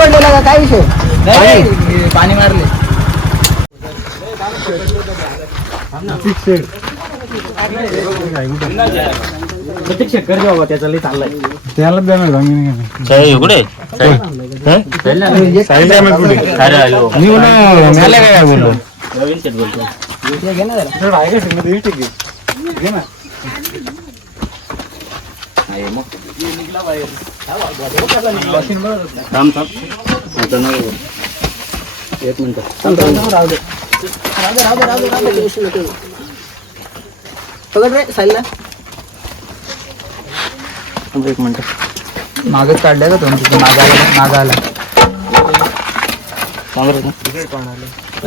पडलेला का काय विषय? नाही, पाणी मारले. प्रत्येक शेतकरी बाबा त्याचा लई चाललाय. त्याला द्या ना सांगितलं साई कुठे? साईड आहे मग कुठे? अरे अयो मी बोला मला काय बोललो? नवीन शेट बोलतो. घे ना जरा. आहे का सिंगल ठीक आहे थांब थांब आता नाही एक मिनिट थांब, थांब, राहू दे राहू दे राहू दे राहू दे राहू दे नको. पकड रे साईडला एक मिनटं मागच काढलंय का तुम्ही तिथे माग आला माग आला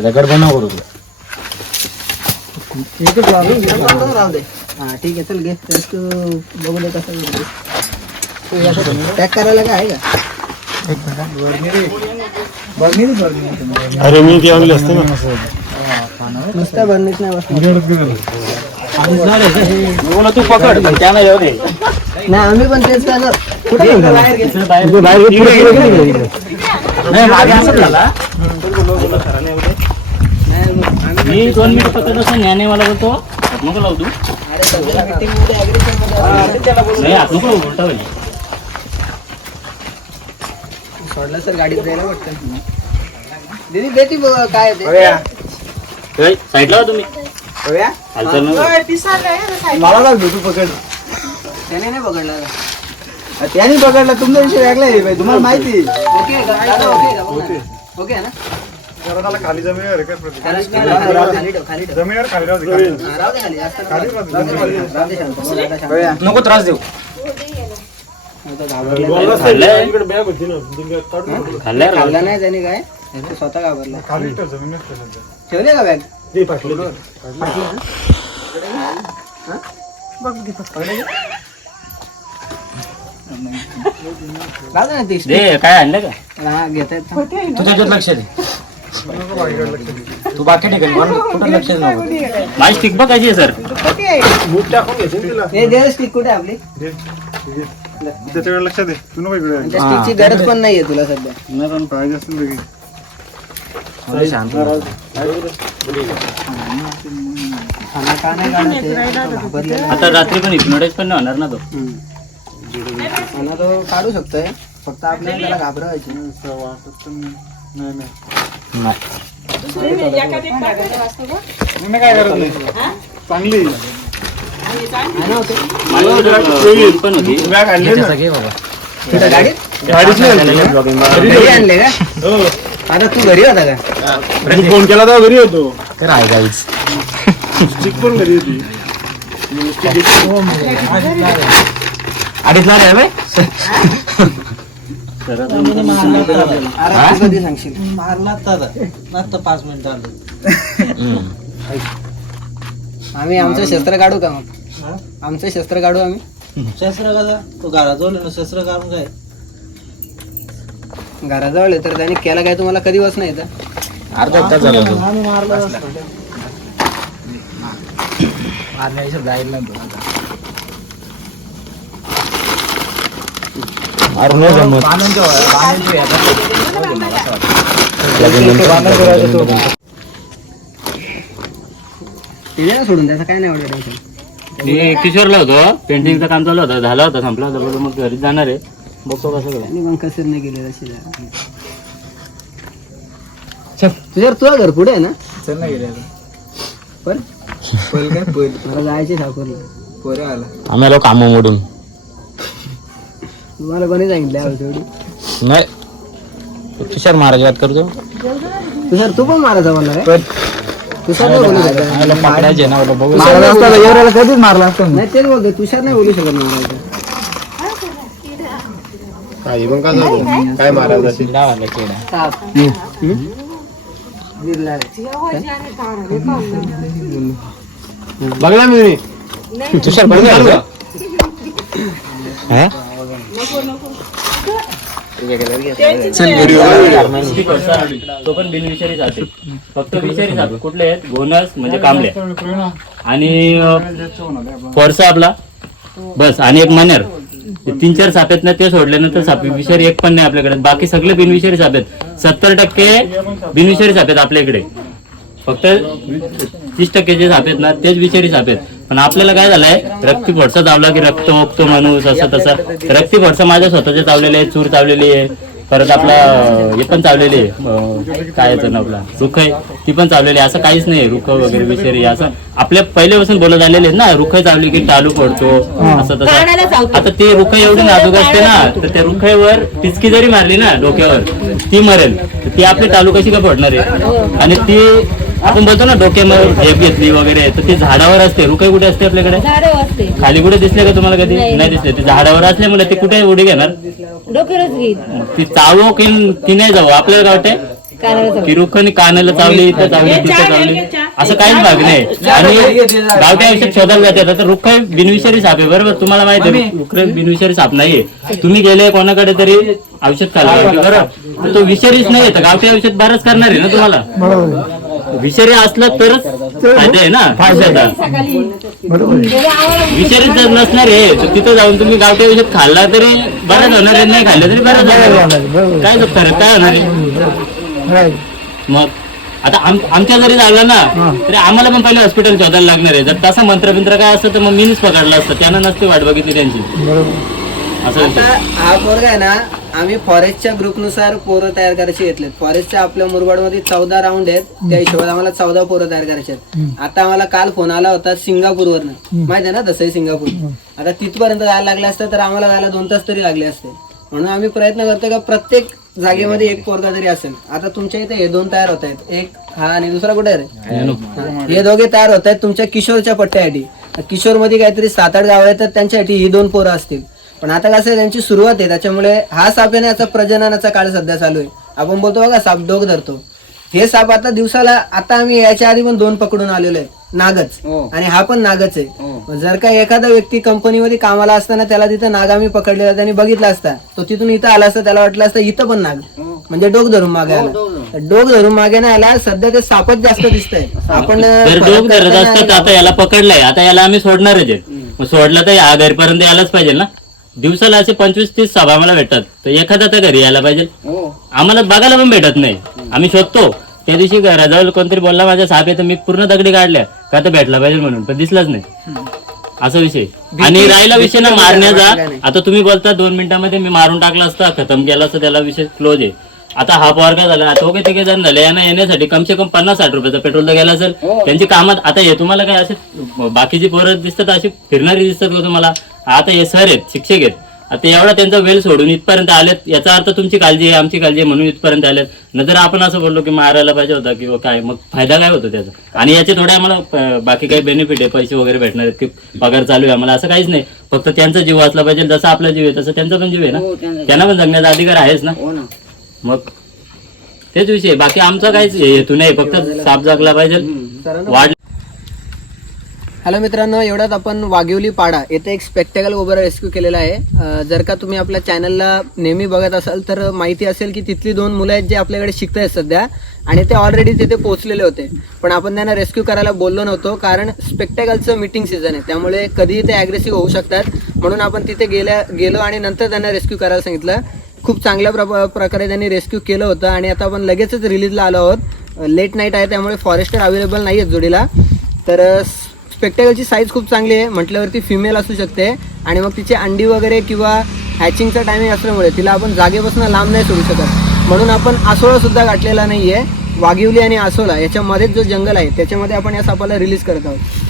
गडबड नको करू तुला थांब, राहू दे हा ठीक आहे चल घे बघू दे कसं पॅक करायला काय आहे का अरे मी ती आणली असते ना. नुसत्या भरणीच नाही बसणार तू पकड पण त्या नाही जाऊ दे. नाही आम्ही पण तेच करणार कुठे घेऊन जाणार? नाही मागे झाला मी दोन मिनिट पकडत असं ज्ञाने मला बोलतो. हात नको लावू तू. नाही हात नको लावू उलटा होईल. सोडलं सर गाडीत जायला वाटतं दीदी देती काय साईडला हो तुम्ही हालचाल नको मला तू पकड त्याने नाही पकडला? त्याने पकडला तुमचा विषय वेगळा आहे बाई, तुम्हाला माहिती ओके का? दादा, ओके का? बघ ना. ओके आहे ना जरा त्याला खाली जमिनीवर आहे का प्रतीक? त्याला स्पीड राहू दे, खाली ठेव, खाली ठेव. जमिनीवर खाली राहू दे, खाली. हा, राहू दे खाली, जास्त नको. राहू दे, राहू दे शांत. बोल आता शांत. नको त्रास देऊ घाबरला. खाल्ला नाही त्याने काय? तो स्वतः घाबरला. ठेवले का बॅग राहू दे. ना ती दे काय आणलं का? हा घेता येत तू त्याच्यात लक्ष दे. तू बाकी ठिकाणी मला कुठं लक्ष माझी स्टिक बघ कशी आहे. सर हे दे स्टिक कुठे आहे आपली. त्याच्याकडे लक्ष दे तू नको इकडे. स्टिकची गरज पण नाहीये तुला सध्या. नाही पण पाहिजे असेल तर घे. अरे शांत राहू दे. खाना का नाही काढत आहे? घाबरलेला. आता रात्री पण हिप्नोटाईज पण नाही होणार ना तो. हम्म. खाना तो काढू शकतोय. फक्त आपल्याला त्याला घाबरवायची नाही. नाही मी काय करत नाही. चांगली आहे. पण होती घे बाबा गाडीत घरी आणले का आता तू घरी होता का फोन केला तर घरी होतो तर आहे गाईच पण घरी होती अडीच लाख आहे बाई तर अरे आम्ही आमचं शस्त्र काढू का मग? आमचं शस्त्र काढू आम्ही. शस्त्र कसा तो घराजवळ ना शस्त्र काढून काय घराजवळ आहे तर त्याने केला काय तुम्हाला कधी बस नाही अर्धा तास झाला तो. मारला मारण्याच्या जाईल नाही. अरे जमत सोडून त्याचं काय नाही टेन्शन मी किशोरला होतो. पेंटिंगचं काम चालू होतं. झालं होतं संपला होता. बोललो मग घरी जाणार आहे. बघतो कसं काय मग कसं नाही गेले तशी तुझ्यावर तुझं घर पुढे आहे ना? चल ना गेले. पण पळ काय? पळ मला जायचे ठाकूरला पोरं आला. आम्ही आलो काम मोडून. तुम्हाला कोणी सांगितलं तेवढी? नाही. तुषार महाराज बात करतो. तुषार तू पण मारायचा मला काय तुषार नाही बोलू शकत पकडायचे ना बोला बघू. मारला असता तर एवढ्याला कधीच मारला असता मी. नाही तेच बोलतो तुषार नाही बोलू शकत मारायचं काय मारायचं साप. निर्ला रे. बघला मी. तुषार पडतो तो पण बिनविषारी जाते फक्त विषारी साप कुठले आहेत? घोणस म्हणजे कांबळे. आणि फॉर्स आपला? बस आणि एक मनेर. ते तीन चार साप आहेत ना ते सोडल्यानंतर साप विषारी एक पण नाही आपल्याकडे. बाकी सगळे बिनविषारी साप आहेत सत्तर टक्के बिनविषारी साप आहेत आपल्या इकडे. फक्त तीस टक्के जे साप आहेत ना तेच विषारी साप आहेत पण आपल्याला काय झालंय? रक्ती फोडसा चावला की रक्त ओकतो माणूस असं तसं. रक्ती फोडसा माझ्या स्वतःचे चावलेले आहे चूर चावलेली आहे. परत आपला हे पण चावलेली आहे. काय येतं ना आपला? रुख आहे. ती पण चावलेली आहे. असं काहीच नाही रुख वगैरे विषारी असं. आपल्या पहिल्यापासून बोलत आलेले आहेत ना रुख चावली की टालू पडतो. असं तसं. आता ती रुख एवढी नाजूक असते ना तर त्या रुखवर टिचकी जरी मारली ना डोक्यावर ती मरेल. तर ती आपली टालू कशी का पडणार आहे? आणि ती आपण बोलतो ना डोक्यावर झेप घेतली वगैरे तर ती झाडावर असते. रुखई कुठे असते आपल्याकडे? खाली कुठे दिसले का तुम्हाला कधी? नाही. दिसले. ते झाडावर असल्यामुळे ते कुठे उडी घेणार? डोक्यावरच घेईल. ती चावो की ती नाही जावं? आपल्याला काय कानाला की रुखनी कानाला चावली इथं चावली तिथं चावली. असं काहीच भाग नाही. आणि गावठी औषध शोधायला जाते आता? रुख बिनविषारी साप आहे बरोबर? तुम्हाला माहिती आहे रुख बिनविषारी साप नाहीये. तुम्ही गेले कोणाकडे तरी औषध खाल्लं बरोबर? तर तो विषारीच नाही तर गावठी औषध बरंच करणार आहे ना तुम्हाला? विषारी असलं तरच फायदा आहे ना? औषधाचा विषारीच जर नसणार आहे तर तिथं जाऊन तुम्ही गावठी औषध खाल्ला तरी बरंच होणार आहे नाही खाल्लं तरी बरंच होणार आहे. काय फरक काय होणार आहे? मग आता आम- आमच्या जरी झालं ना तरी आम्हाला पण पहिले हॉस्पिटल शोधायला लागणार आहे. जर तसा मंत्र बिंत्र काय असतं तर मग मीच पकडलं असतं. त्यानं नसते वाट बघितली त्यांची. असं आता हा पोरगा आहे ना आम्ही फॉरेस्टच्या ग्रुपनुसार पोरं तयार करायचे घेतलेत. फॉरेस्टच्या आपल्या मुरबाडमध्ये चौदा राऊंड आहेत. त्या हिशोबात आम्हाला चौदा पोरं तयार करायचे आहेत. आता आम्हाला काल फोन आला होता सिंगापूरवरनं. माहिती आहे ना तसंही सिंगापूर? आता तिथपर्यंत जायला लागले असतं तर आम्हाला जायला दोन तास तरी लागले असते. म्हणून आम्ही प्रयत्न करतो का प्रत्येक जागेमध्ये एक पोरगा तरी असेल. आता तुमच्या इथे हे दोन तयार होत आहेत. एक हा आणि दुसरा कुठे आहे रे? हा. हे दोघे तयार होत आहेत तुमच्या किशोरच्या पट्ट्यासाठी. किशोरमध्ये काहीतरी सात आठ गाव आहेत तर त्यांच्यासाठी ही दोन पोरं असतील. पण आता कसं आहे, त्यांची सुरुवात आहे. त्याच्यामुळे हा साप आहे ना याचा प्रजननाचा काळ सध्या चालू आहे. आपण बोलतो बघा साप डोक धरतो. हे साप आता दिवसाला आता आम्ही याच्या आधी पण दोन पकडून आलेलो आहे. नागच. आणि हा पण नागच आहे. जर का एखादा व्यक्ती कंपनीमध्ये कामाला असताना त्याला तिथं नाग आम्ही पकडलेला त्यांनी बघितला असता तो तिथून इथं आला असता त्याला वाटलं असतं इथं पण नाग. म्हणजे डोक धरून मागे आला. डोक धरून. मागे नाही आला सध्या ते सापच जास्त दिसतंय. आपण जर फरक डोक धरत आता याला पकडलंय. आता याला आम्ही सोडणारच आहे सोडलं तर या घरीपर्यंत यायलाच पाहिजे ना? दिवसाला असे पंचवीस तीस सभा आम्हाला भेटतात. तर एखादा तर घरी यायला पाहिजे. आम्हाला बघायला पण भेटत नाही. आम्ही शोधतो. त्या दिवशी घराजवळ कोणतरी बोलला माझ्या साप आहे तर मी पूर्ण दगडी काढल्या. का तर भेटला पाहिजे म्हणून. पण दिसलाच नाही. असा विषय. आणि राहिला विषय ना मारण्याचा. आता तुम्ही बोलता दोन मिनिटांमध्ये मी मारून टाकला असता खतम केला असता त्याला विषय क्लोज आहे. आता हा पवार काय झाला? आता ओके तिघे जण झाले यांना येण्यासाठी कमसे कम पन्नास साठ रुपयाचा पेट्रोल तर गेला असेल. त्यांची कामात आता हे तुम्हाला काय असे बाकीची पोरं दिसतात अशी फिरणारी दिसतात का तुम्हाला? आता हे सर आहेत शिक्षक आहेत. आता एवढा त्यांचा वेळ सोडून इथपर्यंत आलेत याचा अर्थ तुमची काळजी आहे आमची काळजी आहे म्हणून इथपर्यंत आलेत. नंतर आपण असं बोललो की मारायला पाहिजे होता किंवा काय मग फायदा काय होतो त्याचा? आणि याचे थोडे आम्हाला बाकी काही बेनिफिट आहे पैसे वगैरे भेटणार आहेत की पगार चालू आहे आम्हाला असं काहीच नाही. फक्त त्यांचा जीव वाचला पाहिजे जसा आपला जीव आहे तसं त्यांचा पण जीव आहे ना? त्यांना पण जगण्याचा अधिकार आहेच ना? मग तेच विषय बाकी आमचा काहीच हेतू नाही फक्त साप जगला पाहिजे. वाढ हॅलो मित्रांनो एवढ्यात आपण वाघिवली पाडा येथे एक स्पेक्टेकल उभं रेस्क्यू केलेला आहे. जर का तुम्ही आपल्या चॅनलला नेहमी बघत असाल तर माहिती असेल की तिथली दोन मुलं आहेत जे आपल्याकडे शिकत आहेत सध्या आणि ते ऑलरेडी तिथे पोहोचलेले होते. पण आपण त्यांना रेस्क्यू करायला बोललो नव्हतो कारण स्पेक्टेकलचं मीटिंग सीझन आहे. त्यामुळे कधीही ते ॲग्रेसिव्ह होऊ शकतात. म्हणून आपण तिथे गेल्या गेलो आणि नंतर त्यांना रेस्क्यू करायला सांगितलं. खूप चांगल्या प्र प्रकारे त्यांनी रेस्क्यू केलं होतं आणि आता आपण लगेचच रिलीजला आलो आहोत. लेट नाईट आहे त्यामुळे फॉरेस्टर अवेलेबल नाही आहेत जोडीला. तर स्पेक्टेकलची साईज खूप चांगली आहे. म्हटल्यावरती फिमेल असू शकते. आणि मग तिची अंडी वगैरे किंवा हॅचिंगचा टायमिंग असल्यामुळे तिला आपण जागेपासून लांब नाही सोडू शकत. म्हणून आपण आसोळासुद्धा गाठलेला नाही आहे वाघिवली आणि आसोला याच्यामध्येच जो जंगल आहे त्याच्यामध्ये आपण या सापाला रिलीज करत आहोत.